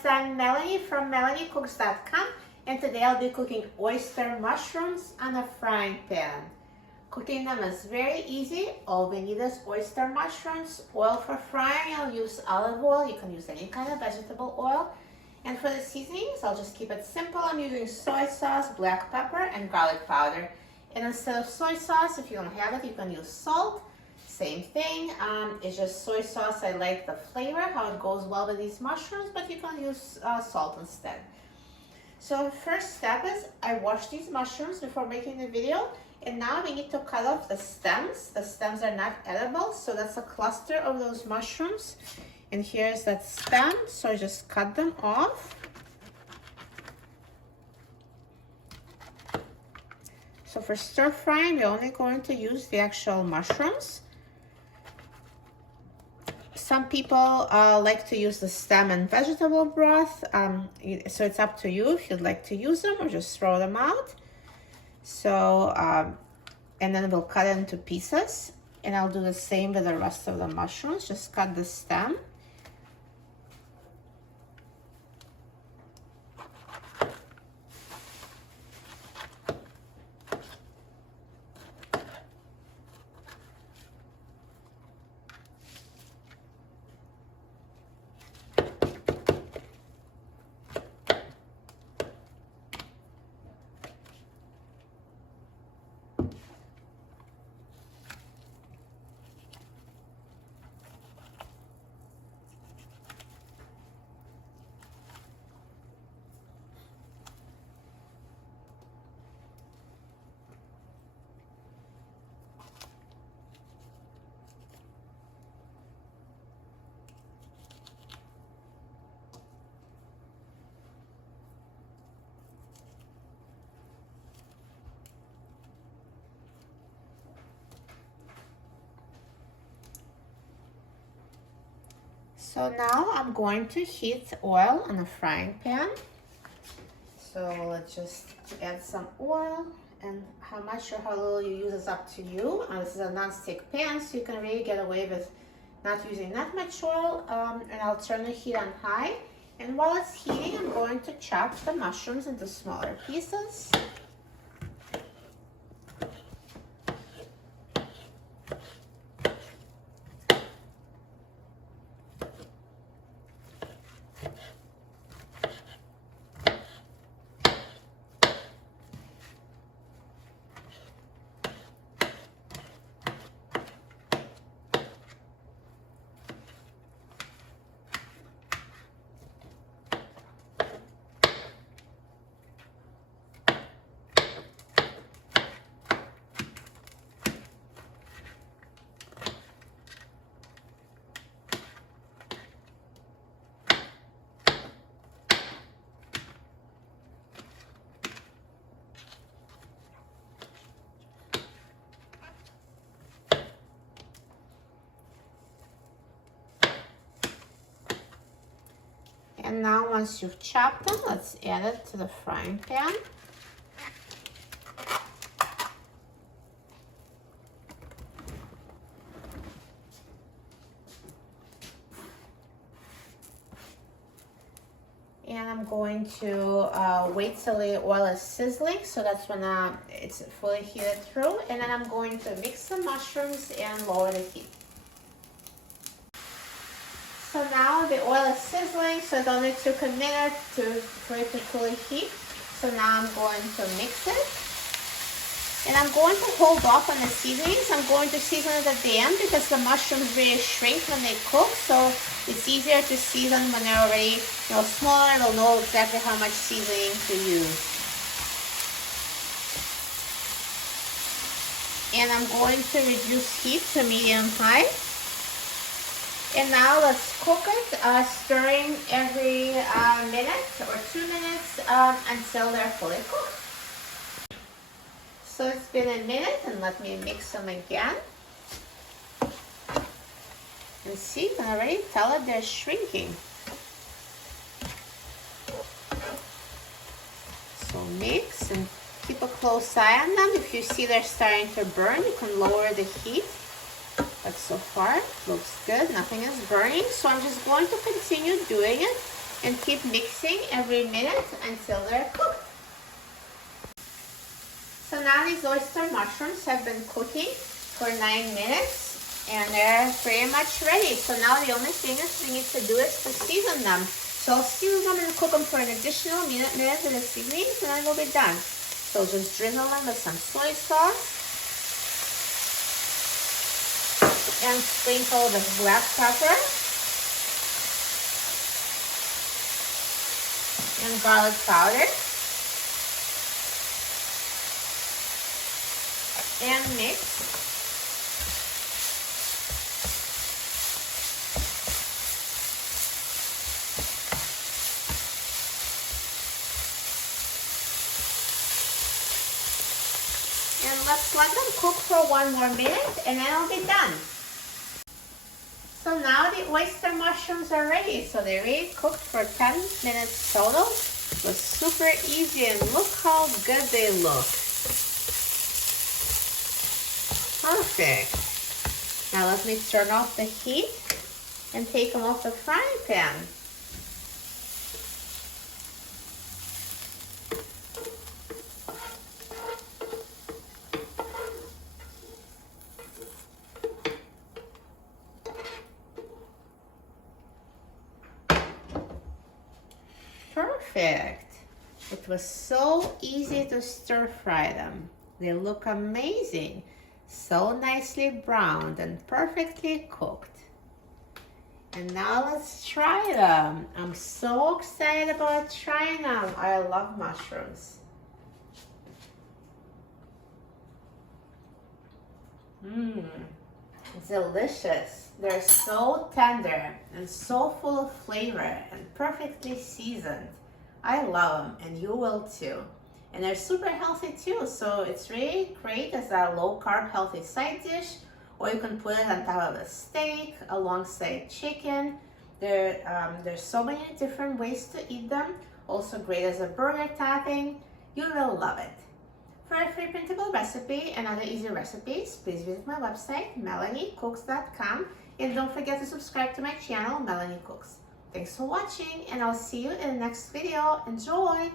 friends, I'm Melanie from MelanieCooks.com, and today I'll be cooking oyster mushrooms on a frying pan. Cooking them is very easy. All we need is oyster mushrooms. Oil for frying, I'll use olive oil. You can use any kind of vegetable oil. And for the seasonings, I'll just keep it simple. I'm using soy sauce, black pepper, and garlic powder. And instead of soy sauce, if you don't have it, you can use salt. Same thing, it's just soy sauce. I like the flavor, how it goes well with these mushrooms, but you can use salt instead. So the first step is I wash these mushrooms before making the video, and now we need to cut off the stems. The stems are not edible, so that's a cluster of those mushrooms. And here's that stem, so I just cut them off. So for stir frying, we're only going to use the actual mushrooms. Some people like to use the stem in vegetable broth, so it's up to you if you'd like to use them or just throw them out. So, and then we'll cut it into pieces, and I'll do the same with the rest of the mushrooms. Just cut the stem. So now I'm going to heat oil on a frying pan. So let's just add some oil, and how much or how little you use is up to you. This is a non-stick pan, so you can really get away with not using that much oil. And I'll turn the heat on high. And while it's heating, I'm going to chop the mushrooms into smaller pieces. And now once you've chopped them, let's add it to the frying pan. And I'm going to wait till the oil is sizzling, so that's when it's fully heated through. And then I'm going to mix the mushrooms and lower the heat. So now the oil is sizzling, so it only took a minute for it to fully heat. So now I'm going to mix it. And I'm going to hold off on the seasonings. I'm going to season it at the end because the mushrooms really shrink when they cook. So it's easier to season when they're already smaller. They'll know exactly how much seasoning to use. And I'm going to reduce heat to medium-high. And now let's cook it, stirring every minute or 2 minutes until they're fully cooked. So it's been a minute, and let me mix them again. And see, you can already tell that they're shrinking. So mix and keep a close eye on them. If you see they're starting to burn, you can lower the heat. But so far, it looks good. Nothing is burning. So I'm just going to continue doing it and keep mixing every minute until they're cooked. So now these oyster mushrooms have been cooking for 9 minutes and they're pretty much ready. So now the only thing is we need to do is to season them. So I'll season them and cook them for an additional minute with the seasonings and then we'll be done. So just drizzle them with some soy sauce and sprinkle with black pepper and garlic powder and mix. And let's let them cook for 1 more minute and then I'll be done. So now the oyster mushrooms are ready. So they're already cooked for 10 minutes total. It was super easy and look how good they look. Perfect. Now let me turn off the heat and take them off the frying pan. Perfect. It was so easy to stir fry them. They look amazing. So nicely browned and perfectly cooked. And now let's try them. I'm so excited about trying them. I love mushrooms. Delicious. They're so tender and so full of flavor and perfectly seasoned. I love them and you will too. And they're super healthy too, so it's really great as a low-carb healthy side dish, or you can put it on top of a steak alongside chicken. There's so many different ways to eat them. Also great as a burger topping. You will love it. For a free printable recipe and other easy recipes, please visit my website, melaniecooks.com, and don't forget to subscribe to my channel, Melanie Cooks. Thanks for watching, and I'll see you in the next video. Enjoy!